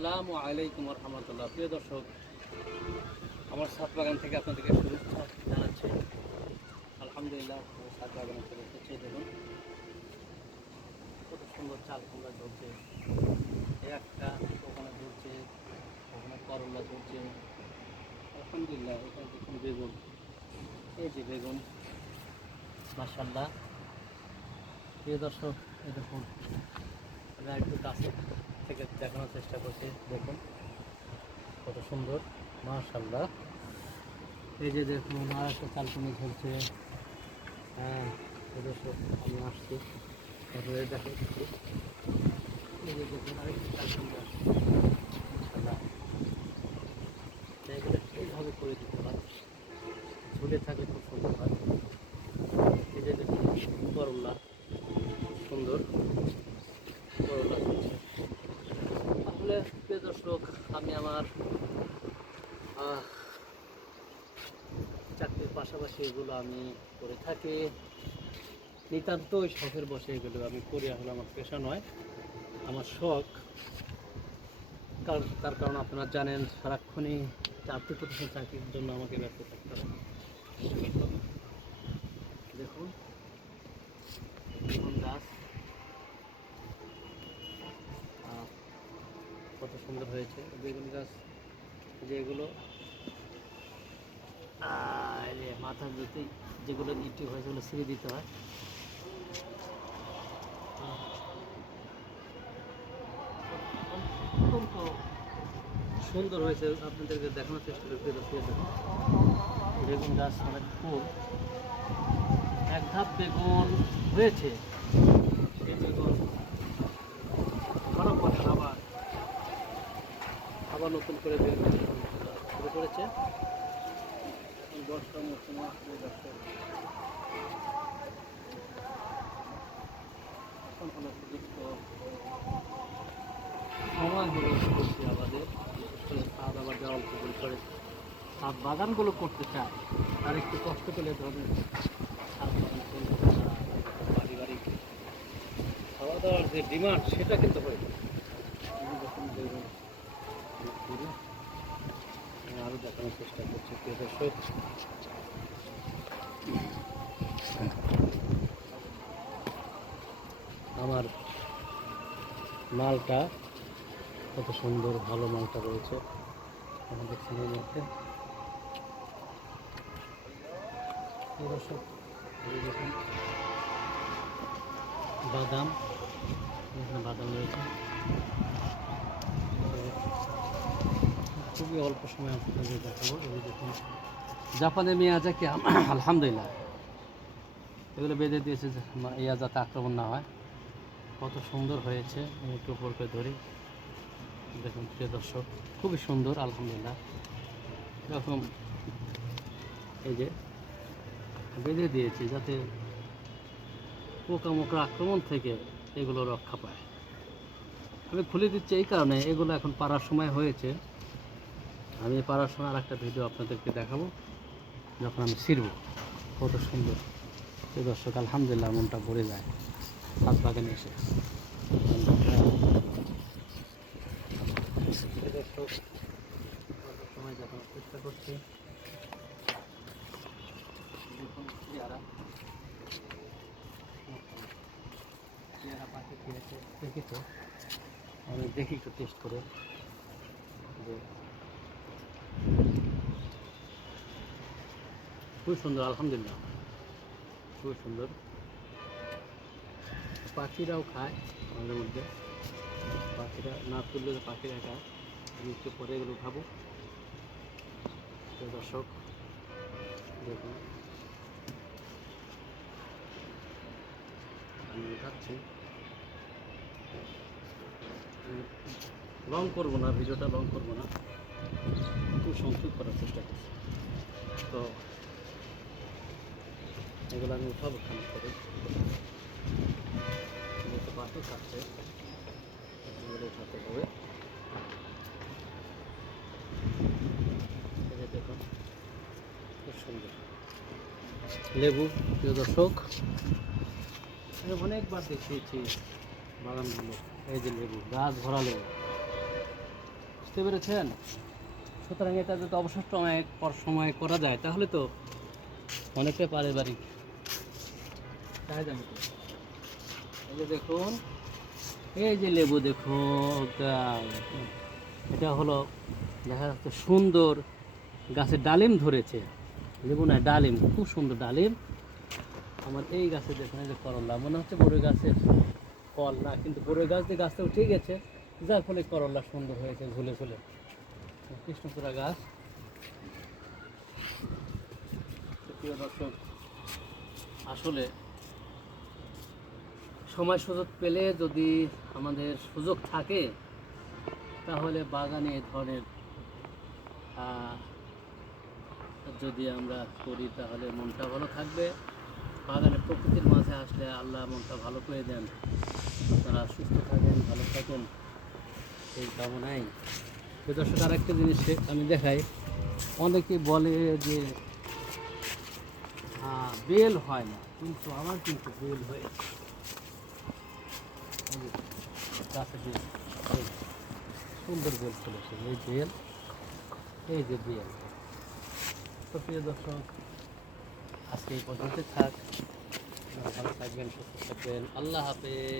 আসসালামু আলাইকুম রহমতুল্লাহ। প্রিয় দর্শক, আমার ছাদ বাগান থেকে আপনাদেরকে শুভেচ্ছা জানাচ্ছি। আলহামদুলিল্লাহ, আমার ছাদ বাগানে চলে এসেছে। দেখুন কত সুন্দর চাল কুমড়া ঝরছে, একটা ওখানে ঝরছে, ওখানে করলা ঝরছে। আলহামদুলিল্লাহ, এখানে দেখুন বেগুন, এই যে বেগুন, মাশাআল্লাহ। প্রিয় দর্শক, এই দেখুন, আমি একটু কাছে থেকে দেখানোর চেষ্টা করছি। দেখুন কত সুন্দর, মাশাআল্লাহ। এই যে দেখুন আর একটা চালকুনি ঝরছে। হ্যাঁ দর্শক, আমি আসছি, তারপরে দেখাচ্ছি। এই যে দেখুন আরেকটি চালকুনি আসছে, মাশাআল্লাহ। এগুলো এইভাবে করে দিতে হয়, ঝুলে থাকলে খুব সুন্দর হয়। এই যে দেখুন করলা, সুন্দর করলা ঝরছে। আসলে প্রিয় দর্শক, আমি আমার চাকরির পাশাপাশি এগুলো আমি করে থাকি। নিতান্তই শখের বসে এগুলো আমি করি, আসলে আমার পেশা নয়, আমার শখ। তার কারণ আপনারা জানেন, সারাক্ষণই চাকরি প্রতিষ্ঠান চাকরির জন্য আমাকে ব্যস্ত থাকতে হবে। দেখুন বেগুন গাছ কত সুন্দর হয়েছে। বেগুন গাছ যেগুলো মাথার দিতে যেগুলো ইটি হয় সেগুলো ছিঁড়ে দিতে হয়। অত্যন্ত সুন্দর হয়েছে, আপনাদেরকে দেখানোর চেষ্টা করতে দেখুন বেগুন গাছ অনেক ফুল, এক ধাপ বেগুন হয়েছে। এই বেগুন ধরা পড়ে আবার নতুন করে বেগুন শুরু করেছে। বর্ষা মৌসুমে আসলে যাচ্ছে, এখন হলো উপযুক্ত সময় হলো সবজি আবাদের, বিশেষ করে ছাদ আবাদে অল্প পরিসরে ছাদ বাগানগুলো করতে চায়, তার একটু কষ্ট পেলে ধরনের ছাদ বাগান করলে তারা পারিবারিক খাওয়া দাওয়ার যে ডিমান্ড সেটা কিন্তু হয়ে যায়। যখন দেখবেন আমি আরও দেখানোর চেষ্টা করছি। প্রিয় দর্শক, আমার মালটা কত সুন্দর, ভালো মালটা রয়েছে আমাদের ছেলের মধ্যে। দর্শক দেখুন বাদাম, এখানে বাদাম রয়েছে। খুবই অল্প সময় আপনাদের দেখাবো। এই দেখুন জাপানের মিয়াজাকি আম, আলহামদুলিল্লাহ এগুলো বেঁধে দিয়েছে ইয়া যাতে আক্রমণ না হয়। কত সুন্দর হয়েছে, আমি একটু উপর করে ধরি। দেখুন প্রিয় দর্শক, খুবই সুন্দর আলহামদুলিল্লাহ। এরকম এই যে বেঁধে দিয়েছি যাতে পোকামাকড় আক্রমণ থেকে এগুলো রক্ষা পায়। আমি খুলে দিচ্ছি এই কারণে, এগুলো এখন পাড়ার সময় হয়েছে। আমি পাড়ার সময় আর একটা ভিডিও আপনাদেরকে দেখাবো যখন আমি ছিঁড়ব। কত সুন্দর প্রিয় দর্শক, আলহামদুলিল্লাহ মনটা ভরে যায় ছাদ বাগানে এসে। দর্শক সময় দেখানোর চেষ্টা করছি। দেখুন পেয়ারা পাখি খেয়েছে দেখেছো, আমি দেখি একটু টেস্ট করে যে খুব সুন্দর আলহামদুলিল্লাহ, খুব সুন্দর। পাখিরাও খায় আমাদের মধ্যে, পাখিরা না তুললে পাখিরা খায়। আমি একটু পরে এগুলো খাবো। দর্শক দেখুন আমি খাচ্ছি, লং করবো না, ভিডিওটা লং করবো না, একটু সংক্ষেপ করার চেষ্টা করছি। তো এগুলো আমি উঠাবো খানিক করে, যেহেতু পাখি খাচ্ছে এগুলো উঠাতে হবে। দেখুন খুব সুন্দর লেবু। প্রিয় দর্শক, আমি অনেকবার দেখিয়েছি বাগানগুলো, এই যে লেবু গাছ ভরা লেবু, বুঝতে পেরেছেন? সুতরাং এটা যদি অবসর সময় করা যায় তাহলে তো অনেকটাই পারিবারিক চাহিদা মতো। এই যে দেখুন, এই যে লেবু দেখুন, এটা হলো দেখা যাচ্ছে সুন্দর গাছে ডালিম ধরেছে, লেবু নয় ডালিম, খুব সুন্দর ডালিম। আমার এই গাছে দেখুন, এই যে করলা, মনে হচ্ছে বড়ই গাছের ফল না, কিন্তু বড়ই গাছ দিয়ে গাছটা উঠে গেছে, যার ফলে করলা সুন্দর হয়েছে ঝুলে ঝুলে। কৃষ্ণচূড়া গাছ। প্রিয় দর্শক, আসলে সময় সুযোগ পেলে যদি আমাদের সুযোগ থাকে তাহলে বাগানে এ ধরনের যদি আমরা করি তাহলে মনটা ভালো থাকবে। বাগানে প্রকৃতির মাঝে আসলে আল্লাহ মনটা ভালো করে দেন। আপনারা সুস্থ থাকেন, ভালো থাকেন, এই কামনাই। তো দর্শক, আরেকটা জিনিস আমি দেখাই। অনেকে বলে যে বেল হয় না, কিন্তু আমার কিন্তু বেল হয়েছে। গাছে বেল, সুন্দর বেল ফলেছে, এই বেল, এই যে বেল। তো প্রিয় দর্শক, আজকে এই পর্যন্ত থাক। ভালো থাকবেন, সুস্থ থাকবেন, আল্লাহ হাফেজ।